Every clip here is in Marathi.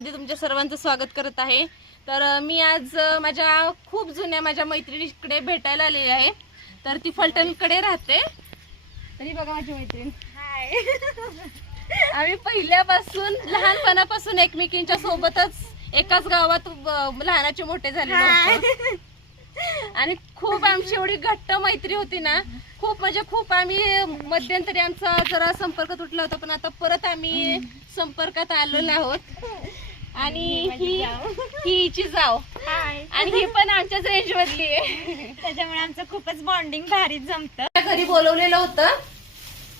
तुमच्या सर्वांचं स्वागत करत आहे। तर मी आज माझ्या खूप जुन्या माझ्या मैत्रिणीकडे भेटायला आलेली आहे। तर ती फलटणकडे राहते। तरी बघा माझी मैत्रीण, हाय। आम्ही पहिल्यापासून लहानपणापासून एकमेकींच्या सोबतच एकाच गावात लहानाचे मोठे झालेलो होतो। आणि खूप आमची एवढी घट्ट मैत्री होती ना, खूप म्हणजे खूप। आम्ही मध्यंतरी आमचा जरा संपर्क तुटला होता, पण आता परत आम्ही संपर्कात आलेलो आहोत। आणि हिची जाव आणि ही पण आमच्याच रेंज मधली आहे, त्याच्यामुळे आमचं खूपच बॉन्डिंग भारी जमतं। घरी बोलवलेलं होतं,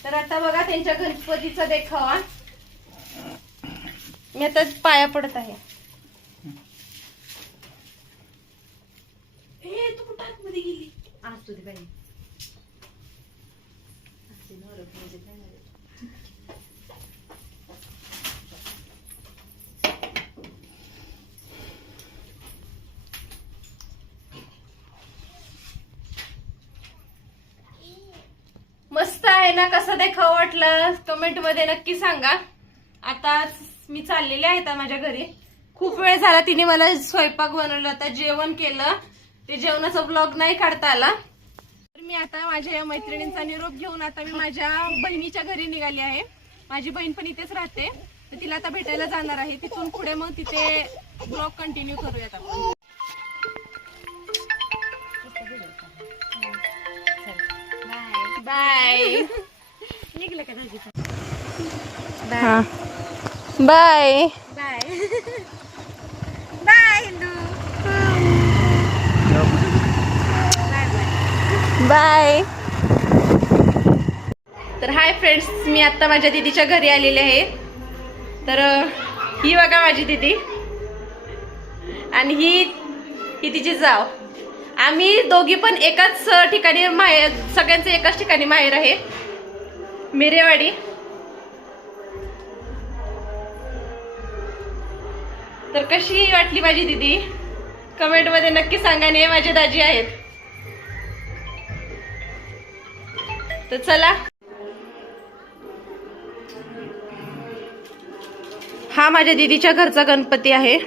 तर आता बघा त्यांच्या गणपतीचा देखावा। मी आता पाया पडत आहे। तू कुठं आतमध्ये गेली? आज तुझी बाई मस्त आहे ना? कसा देखावा वाटला कमेंट मध्ये नक्की सांगा। आता मी चाललेले आहे माझ्या घरी। खूप वेळ झाला, तिने मला स्वयंपाक बनवला, आता जेवण केलं। ते जेवणाचा ब्लॉग नाही काढता आला, तर मी आता माझ्या या मैत्रिणींचा निरोप घेऊन आता मी माझ्या बहिणीच्या घरी निघाली आहे। माझी बहीण पण इथेच राहते, तर तिला आता भेटायला जाणार आहे। तिथून पुढे मग तिथे ब्लॉग कंटिन्यू करूयात आपण। बाय। निघलं का दाजी? Bye bye bye bye Hindu, bye bye bye. तर हाय फ्रेंड्स, मी आता माझ्या दीदीच्या घरी आलेले आहे। तर ही बघा माझी दीदी, आणि ही तिची जाव। आम्ही दोघी पण एकाच ठिकाणी माहेर, सगळ्यांचं एकाच ठिकाणी माहेर आहे, मिरेवाडी। तर कशी वाटली माझी दीदी कमेंट मध्ये नक्की सांगा। आणि हे माझे दाजी आहेत। तर चला, हा माझ्या दीदीच्या घरचा गणपती आहे।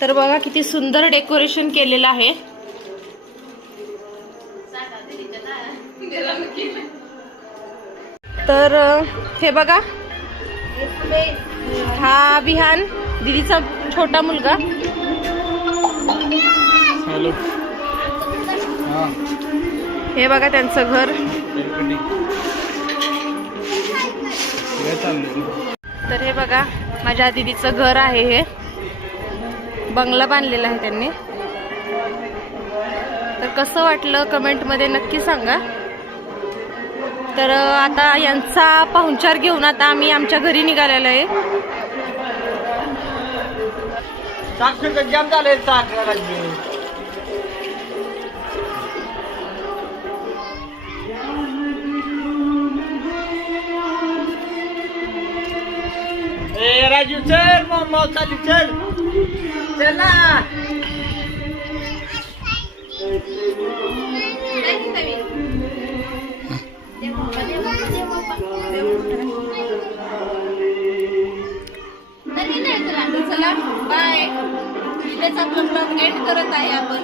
तर बघा किती सुंदर डेकोरेशन केलेलं आहे। तर हे बघा, हा विहान दीदीचा छोटा मुलगा। हॅलो। हे बघा त्यांचं घर। तर हे बघा माझ्या दीदीचं घर आहे। हे बंगला बांधलेला आहे त्यांनी। तर कसं वाटलं कमेंट मध्ये नक्की सांगा। तर आता यांचा पाहुणचार घेऊन आता आम्ही आमच्या घरी निघालेलो आहे। राजू चल, मम्मा चालू चल, चला। चला बाय। इथेच आपला ब्लॉग एंड करत आहे आपण।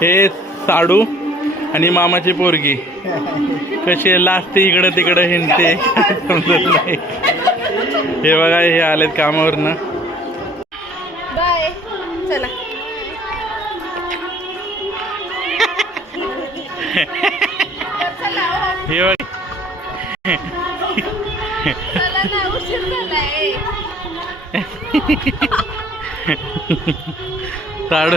हे साडू आणि मामाची पोरगी कशी लास्ट इकडं तिकडं हिंडते समजत नाही। हे बघा, हे आलेत कामावरनं। बाय, चला। हे बघ, चला ना, उशीर झालाय। साडू